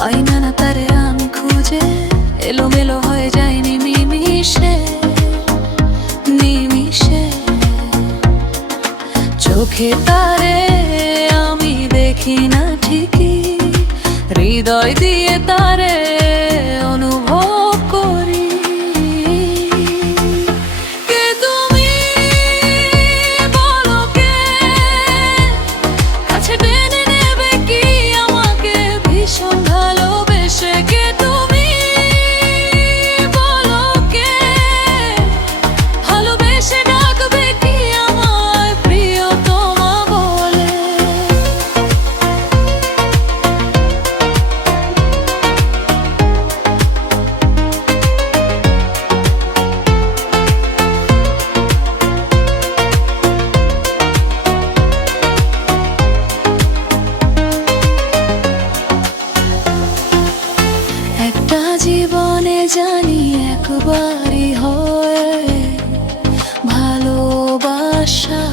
পাই না না তারে আমি খুঁজে, এলোমেলো হয়ে যায়নি নিমিশে নিমিশে। চোখে তারে আমি দেখি না ঠিকই, হৃদয় দিয়ে তারে অনুভব করি। কে তুমি বলো, কে কাছে টেনে নেবে কি আমাকে ভীষণ ভালোবেসে? কে তুমি বলো, কে ভালোবেসে ডাকবে কি আমায় প্রিয়তমা বলে? একটা জীবনে জানি একবারই হয় ভালোবাসা,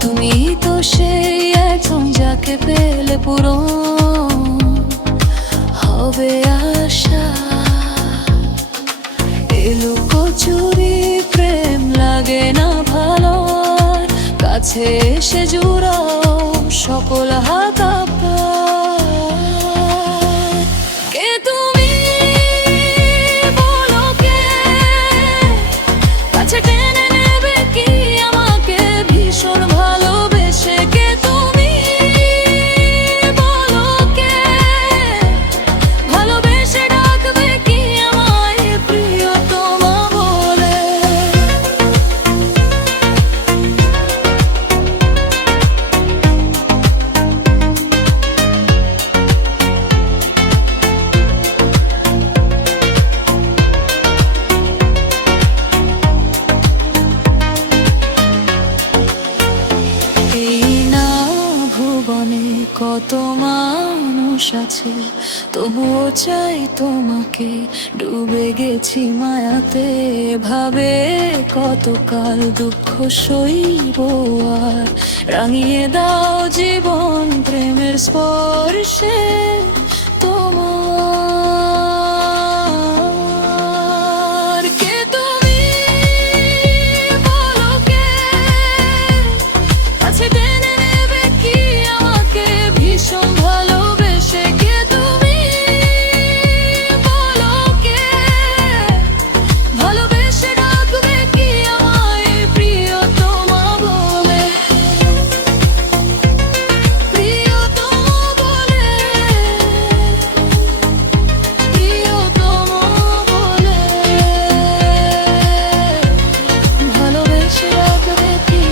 তুমি তো সেই একজন যাকে পেলে পূরণ হবে আশা। এলো কচুরি প্রেম লাগে না ভালো, কাছে এসে জুড়াও সকল হাত আপনার। কে তুমি বলো, কে কাছে টেনে নেবে কি আমাকে ভীষণ ভালোবেসে? কে তুমি বলো, কে ভালোবেসে ডাকবে কি আমায় প্রিয়তমা বলে? কত মানুষ আছে, তবুও চাই তোমাকে, ডুবে গেছি মায়াতে ভাবে কতকাল দুঃখ সইব আর। রাঙিয়ে দাও জীবন প্রেমের স্পর্শে তোমার। কে তুমি বলো, কে কাছে টেনে নেবে কি আমাকে ভীষণ ভালোবেসে? কে তুমি বলো, কে ভালোবেসে ডাকবে কি আমায় প্রিয়তমা বলে? প্রিয়তমা বলে, প্রিয়তমা বলে, ভালোবেসে ডাকবে কি,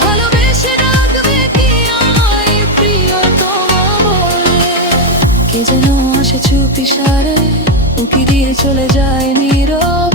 ভালোবেসে ডাকবে কি আমায় প্রিয়তমা বলে? কে যেন আসে চুপি সারে, উকি দিয়ে চলে যায় নীরব